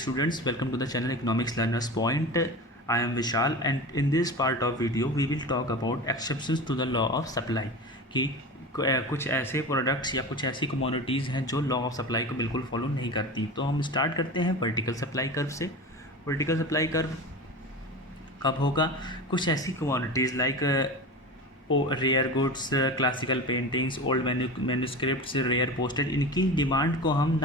students, welcome to the channel Economics Learners Point. I am Vishal and in this part of video we will talk about exceptions to the law of supply कि कुछ ऐसे products या कुछ ऐसी commodities हैं जो law of supply को बिल्कुल फॉलो नहीं करती। तो हम स्टार्ट करते हैं वर्टिकल सप्लाई कर्व से। वर्टिकल सप्लाई कर्व कब होगा? कुछ ऐसी commodities like rare goods, classical paintings, old manuscripts, rare postage, इनकी डिमांड को हम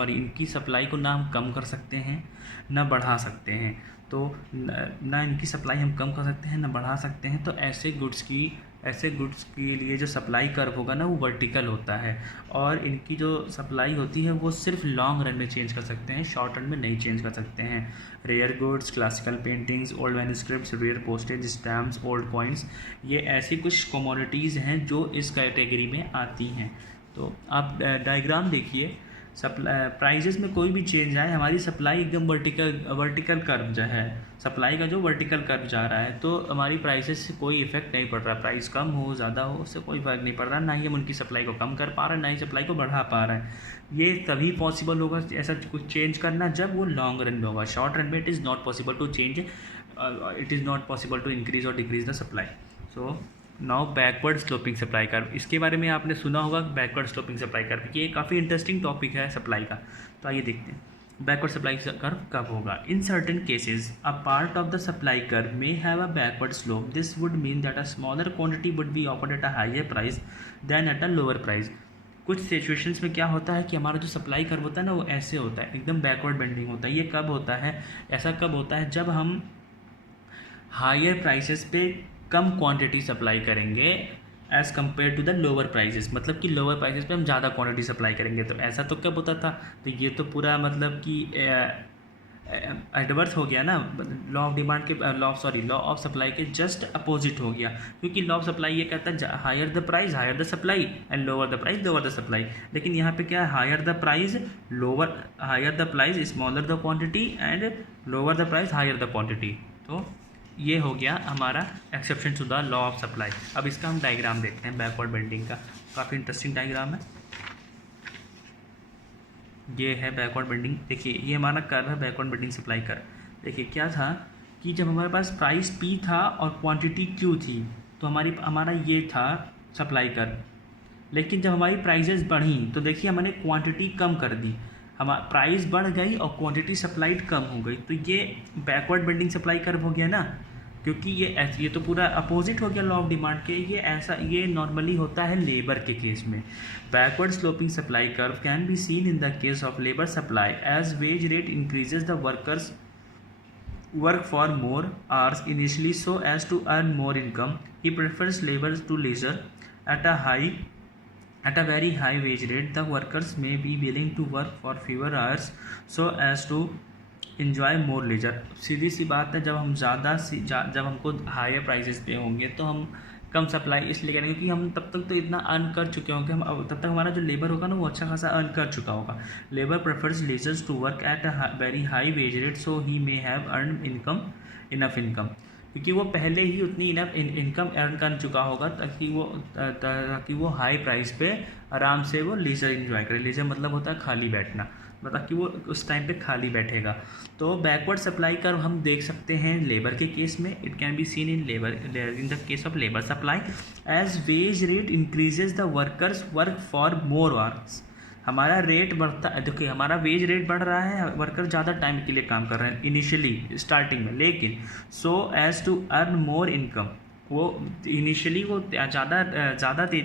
इनकी सप्लाई को ना हम कम कर सकते हैं ना बढ़ा सकते हैं। तो ना इनकी सप्लाई हम कम कर सकते हैं ना बढ़ा सकते हैं। तो ऐसे गुड्स के लिए जो सप्लाई कर्व होगा ना वो वर्टिकल होता है और इनकी जो सप्लाई होती है वो सिर्फ लॉन्ग रन में चेंज कर सकते हैं, शॉर्ट रन में नहीं चेंज कर सकते हैं। Rare goods, classical paintings, old manuscripts, rare postage stamps, old coins, ये ऐसी कुछ कमोडिटीज़ हैं जो इस कैटेगरी में आती हैं। तो आप डायग्राम देखिए, प्राइजेस में कोई भी चेंज आए, हमारी सप्लाई एकदम वर्टिकल कर्व जो है, सप्लाई का जो वर्टिकल कर्व जा रहा है, तो हमारी प्राइसेस से कोई इफेक्ट नहीं पड़ रहा। प्राइस कम हो ज़्यादा हो उससे कोई फ़र्क नहीं पड़ रहा, ना ही हम उनकी सप्लाई को कम कर पा रहे हैं ना ही सप्लाई को बढ़ा पा रहे हैं। ये तभी पॉसिबल होगा ऐसा कुछ चेंज करना जब वो लॉन्ग रन में होगा। शॉर्ट रन में it is not possible to change, it is not possible to increase और decrease the supply. So now backward sloping supply curve, इसके बारे में आपने सुना होगा बैकवर्ड स्लोपिंग सप्लाई कर्व। ये काफ़ी इंटरेस्टिंग टॉपिक है सप्लाई का। तो आइए देखते हैं बैकवर्ड सप्लाई कर्व कब होगा। In certain cases a part of the supply curve may have a backward slope. This would mean that a smaller quantity would be offered at a higher price than at a lower price. कुछ situations में क्या होता है कि हमारा जो supply curve होता है ना वो ऐसे होता है, एकदम बैकवर्ड बेंडिंग होता है। ये कब होता है? ऐसा कब होता है जब हम हायर प्राइसेस पे कम क्वांटिटी सप्लाई करेंगे as compare to the lower prices. मतलब कि लोअर प्राइसेस पे हम ज़्यादा क्वांटिटी सप्लाई करेंगे। तो ऐसा तो कब होता था? तो ये तो पूरा मतलब कि एडवर्स हो गया ना, लॉ ऑफ डिमांड के लॉ ऑफ सप्लाई के जस्ट अपोजिट हो गया। क्योंकि लॉ ऑफ सप्लाई ये कहता है higher the price higher the supply and lower the price lower the supply. लेकिन यहाँ पे क्या है? Higher the price smaller the quantity and lower the price higher the quantity. तो ये हो गया हमारा exception to the law of supply. अब इसका हम डायग्राम देखते हैं बैकवर्ड बेंडिंग का, काफ़ी इंटरेस्टिंग डायग्राम है। ये है बैकवर्ड बेंडिंग। देखिए ये हमारा कर्व है बैकवर्ड बेंडिंग सप्लाई कर्व। देखिए क्या था कि जब हमारे पास प्राइस P था और क्वांटिटी Q थी तो हमारा ये था सप्लाई कर्व। लेकिन जब हमारी प्राइजेस बढ़ी तो देखिए हमने क्वांटिटी कम कर दी, हमारा प्राइस बढ़ गई और क्वांटिटी सप्लाइड कम हो गई। तो ये बैकवर्ड बेंडिंग सप्लाई कर्व हो गया ना, क्योंकि ये तो पूरा अपोजिट हो गया लॉ ऑफ डिमांड के। ये नॉर्मली होता है लेबर के केस में। Backward sloping supply curve can be seen in the case of labour supply as wage rate increases the workers work for more hours initially so as to earn more income. He prefers labor to leisure at a very high wage rate. The workers may be willing to work for fewer hours so as to enjoy more leisure. सीधी सी बात है, जब हमको higher prices पे होंगे तो हम कम supply इसलिए करेंगे क्योंकि हम तब तक तो इतना अर्न कर चुके होंगे, तब तक हमारा जो लेबर होगा ना वो अच्छा खासा अर्न कर चुका होगा। Labour prefers leisures to work at a very high wage rate so he may have earn enough income, क्योंकि वो पहले ही उतनी इनफ इनकम अर्न कर चुका होगा ताकि वो हाई प्राइस पे आराम से वो लीजर इन्जॉय करे। लीजर मतलब होता है खाली बैठना, मतलब कि वो उस टाइम पे खाली बैठेगा। तो बैकवर्ड सप्लाई कर्व हम देख सकते हैं लेबर के केस में। It can be seen in the case of labour supply as wage rate increases the workers work for more hours. हमारा रेट बढ़ता है, देखिए हमारा वेज रेट बढ़ रहा है, वर्कर ज़्यादा टाइम के लिए काम कर रहे हैं इनिशियली स्टार्टिंग में, लेकिन so as to earn more income, वो इनिशियली वो ज़्यादा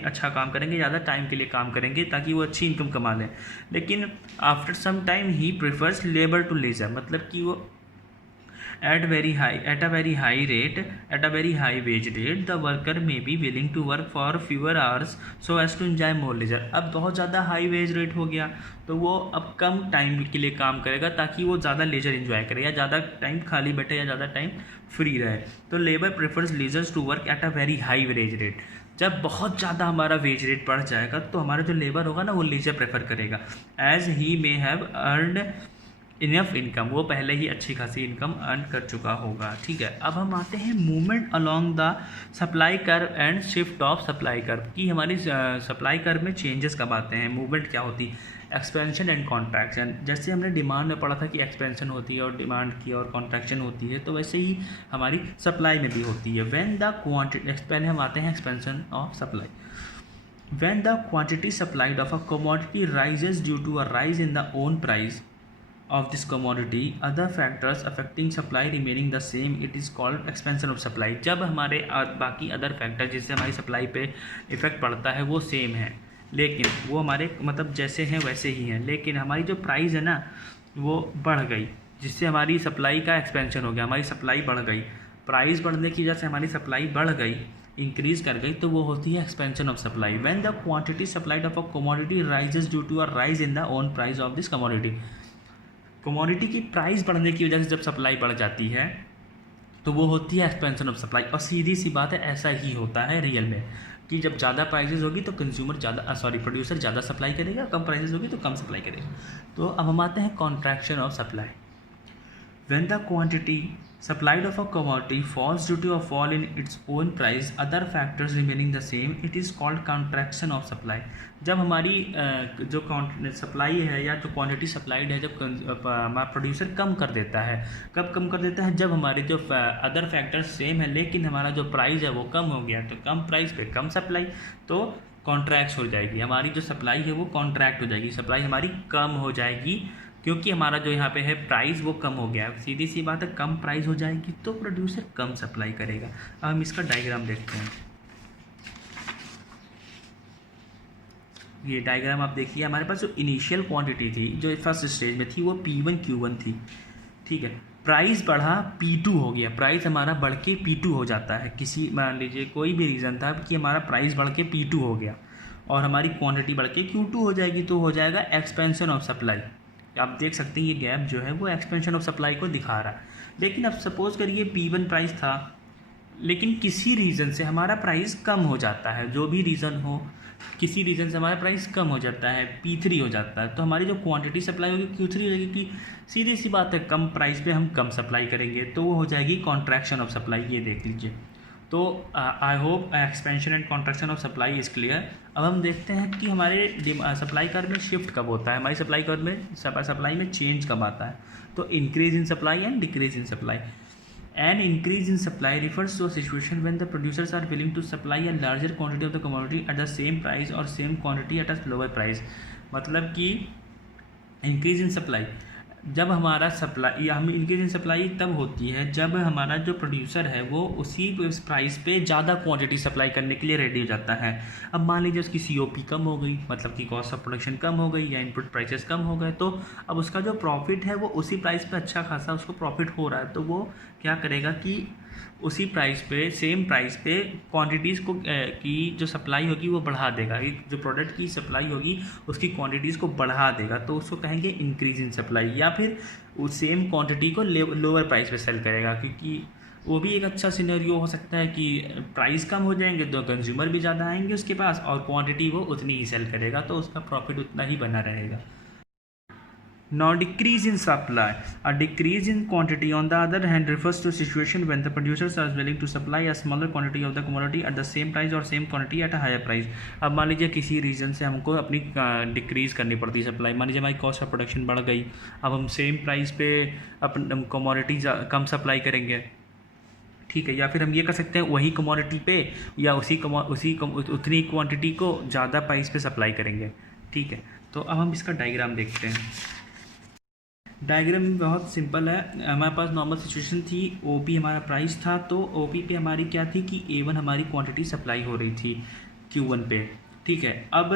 अच्छा काम करेंगे, ज़्यादा टाइम के लिए काम करेंगे ताकि वो अच्छी इनकम कमा लें। लेकिन after some time he prefers labour to leisure, मतलब कि वो at a very high wage rate the worker may be willing to work for fewer hours so as to enjoy more leisure. अब बहुत ज़्यादा high wage rate हो गया तो वो अब कम टाइम के लिए काम करेगा ताकि वो ज़्यादा लेजर एंजॉय करे या ज़्यादा टाइम खाली बैठे या ज़्यादा टाइम फ्री रहे। तो labour prefers leisures to work at a very high wage rate. जब बहुत ज़्यादा हमारा वेज रेट बढ़ जाएगा तो हमारा जो लेबर होगा ना वो लीजर प्रेफर करेगा as he may have earned enough income, वो पहले ही अच्छी खासी इनकम अर्न कर चुका होगा। ठीक है, अब हम आते हैं movement along the supply curve and shift of supply curve की। हमारी सप्लाई कर्व में चेंजेस कब आते हैं, मूवमेंट क्या होती है? Expansion and contraction. जैसे हमने डिमांड में पढ़ा था कि एक्सपेंशन होती है और डिमांड की और कॉन्ट्रैक्शन होती है, तो वैसे ही हमारी सप्लाई में भी होती है। व्हेन द क्वांटिटी, पहले हम आते हैं expansion of supply. When the quantity supplied of a commodity rises due to a rise in the own price of this commodity, other factors affecting supply remaining the same, it is called expansion of supply। जब हमारे बाकी other factor जिससे हमारी supply पे effect पड़ता है वो same है, लेकिन वो हमारे मतलब जैसे हैं वैसे ही हैं, लेकिन हमारी जो प्राइस है ना वो बढ़ गई, जिससे हमारी सप्लाई का एक्सपेंशन हो गया, हमारी सप्लाई बढ़ गई। प्राइस बढ़ने की वजह से हमारी सप्लाई बढ़ गई, इंक्रीज कर गई, तो वो होती है expansion of supply. When the quantity supplied of a commodity rises due to a rise in the own price of this commodity. Commodity की प्राइस बढ़ने की वजह से जब सप्लाई बढ़ जाती है तो वो होती है एक्सपेंशन ऑफ सप्लाई। और सीधी सी बात है, ऐसा ही होता है रियल में कि जब ज़्यादा प्राइसेस होगी तो कंज्यूमर प्रोड्यूसर ज़्यादा सप्लाई करेगा, कम प्राइसेस होगी तो कम सप्लाई करेगा। तो अब हम आते हैं contraction of supply. When the quantity supplied of a commodity falls due to a fall in its own price, other factors remaining the same, it is called contraction of supply। जब हमारी जो supply है या जो quantity supplied है, जब हमारा producer कम कर देता है, कब कम कर देता है, जब हमारे जो अदर फैक्टर्स सेम है लेकिन हमारा जो प्राइस है वो कम हो गया, तो कम प्राइस पे कम सप्लाई, तो कॉन्ट्रैक्ट हो जाएगी, हमारी जो सप्लाई है वो कॉन्ट्रैक्ट हो जाएगी, सप्लाई हमारी कम हो जाएगी, क्योंकि हमारा जो यहाँ पे है प्राइस वो कम हो गया है। सीधी सी बात है, कम प्राइस हो जाएगी तो प्रोड्यूसर कम सप्लाई करेगा। अब हम इसका डायग्राम देखते हैं। ये डायग्राम आप देखिए, हमारे पास जो इनिशियल क्वांटिटी थी जो फर्स्ट स्टेज में थी वो P1 Q1 थी, ठीक है। प्राइस बढ़ा, P2 हो गया, प्राइस हमारा बढ़ के P2 हो जाता है। किसी मान लीजिए कोई भी रीज़न था कि हमारा प्राइस बढ़ के P2 हो गया और हमारी क्वांटिटी बढ़ के Q2 हो जाएगी, तो हो जाएगा एक्सपेंशन ऑफ सप्लाई। आप देख सकते हैं ये गैप जो है वो एक्सपेंशन ऑफ सप्लाई को दिखा रहा है। लेकिन अब सपोज करिए P1 प्राइस था, लेकिन किसी रीज़न से हमारा प्राइस कम हो जाता है, जो भी रीज़न हो, किसी रीज़न से हमारा प्राइस कम हो जाता है, P3 हो जाता है, तो हमारी जो क्वांटिटी सप्लाई होगी Q3 हो जाएगी। कि सीधी सी बात है, कम प्राइस पे हम कम सप्लाई करेंगे तो वो हो जाएगी कॉन्ट्रैक्शन ऑफ सप्लाई। ये देख लीजिए। तो I hope expansion and contraction of supply is clear. अब हम देखते हैं कि हमारे सप्लाई कर्व में शिफ्ट कब होता है, हमारी सप्लाई में चेंज कब आता है। तो increase in supply and decrease in supply. An increase in supply refers to a situation when the producers are willing to supply a larger quantity of the commodity at the same price or same quantity at a lower price। मतलब कि increase in supply, जब हमारा supply या हम increase in supply तब होती है जब हमारा जो प्रोड्यूसर है वो उसी प्राइस पे ज़्यादा क्वांटिटी सप्लाई करने के लिए रेडी हो जाता है। अब मान लीजिए उसकी COP कम हो गई, मतलब कि कॉस्ट ऑफ प्रोडक्शन कम हो गई या इनपुट प्राइसेस कम हो गए, तो अब उसका जो प्रॉफिट है वो उसी प्राइस पे अच्छा खासा उसको प्रॉफिट हो रहा है, तो वो क्या करेगा कि उसी प्राइस पे, सेम प्राइस पे क्वांटिटीज़ को की जो सप्लाई होगी वो बढ़ा देगा। जो प्रोडक्ट की सप्लाई होगी उसकी क्वांटिटीज़ को बढ़ा देगा, तो उसको कहेंगे इंक्रीज इन सप्लाई। या फिर उस सेम क्वांटिटी को लोअर प्राइस पे सेल करेगा, क्योंकि वो भी एक अच्छा सिनेरियो हो सकता है कि प्राइस कम हो जाएंगे तो कंज्यूमर भी ज़्यादा आएंगे उसके पास और क्वांटिटी वो उतनी ही सेल करेगा, तो उसका प्रॉफिट उतना ही बना रहेगा। Now decrease in supply. A decrease in quantity on the other hand refers to a situation when the producers are willing to supply a smaller quantity of the commodity at the same price or same quantity at a higher price। अब मान लीजिए किसी reason से हमको अपनी decrease करनी पड़ती है सप्लाई, मान लीजिए हमारी कॉस्ट ऑफ प्रोडक्शन बढ़ गई, अब हम सेम प्राइस पे अपन कमोडिटी कम सप्लाई करेंगे, ठीक है। या फिर हम ये कर सकते हैं वही कमोडिटी पे या उतनी क्वांटिटी को ज़्यादा प्राइस पे सप्लाई करेंगे, ठीक है। तो अब हम इसका डायग्राम देखते हैं। डायग्राम बहुत सिंपल है। हमारे पास नॉर्मल सिचुएशन थी, OP हमारा प्राइस था, तो OP पे हमारी क्या थी कि A1 हमारी क्वांटिटी सप्लाई हो रही थी Q1 पे, ठीक है। अब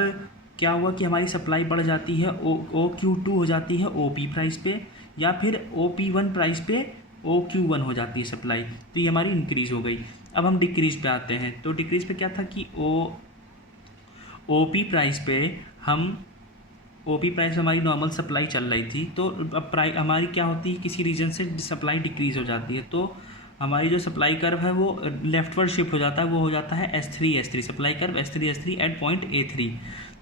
क्या हुआ कि हमारी सप्लाई बढ़ जाती है, OQ2 हो जाती है OP प्राइस पे, या फिर OP1 प्राइस पे OQ1 हो जाती है सप्लाई, तो ये हमारी इंक्रीज़ हो गई। अब हम डिक्रीज़ पे आते हैं, तो डिक्रीज़ पे क्या था कि OP प्राइस पे OP प्राइस हमारी नॉर्मल सप्लाई चल रही थी, तो अब हमारी क्या होती है, किसी रीजन से सप्लाई डिक्रीज़ हो जाती है, तो हमारी जो सप्लाई कर्व है वो लेफ्टवर्ड शिफ्ट हो जाता है, वो हो जाता है S3 supply curve S3 eight point A3,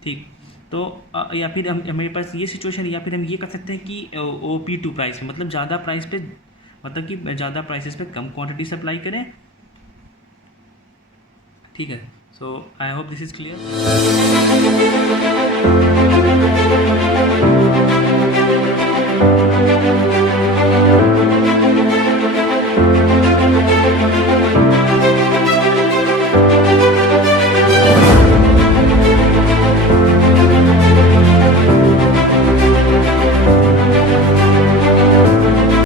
ठीक। तो या फिर हमारे पास ये सिचुएशन, या फिर हम ये कर सकते हैं कि OP2 प्राइस में, मतलब ज़्यादा प्राइस पे, मतलब कि ज़्यादा प्राइसेस पे कम क्वांटिटी सप्लाई करें, ठीक है। So I hope this is clear.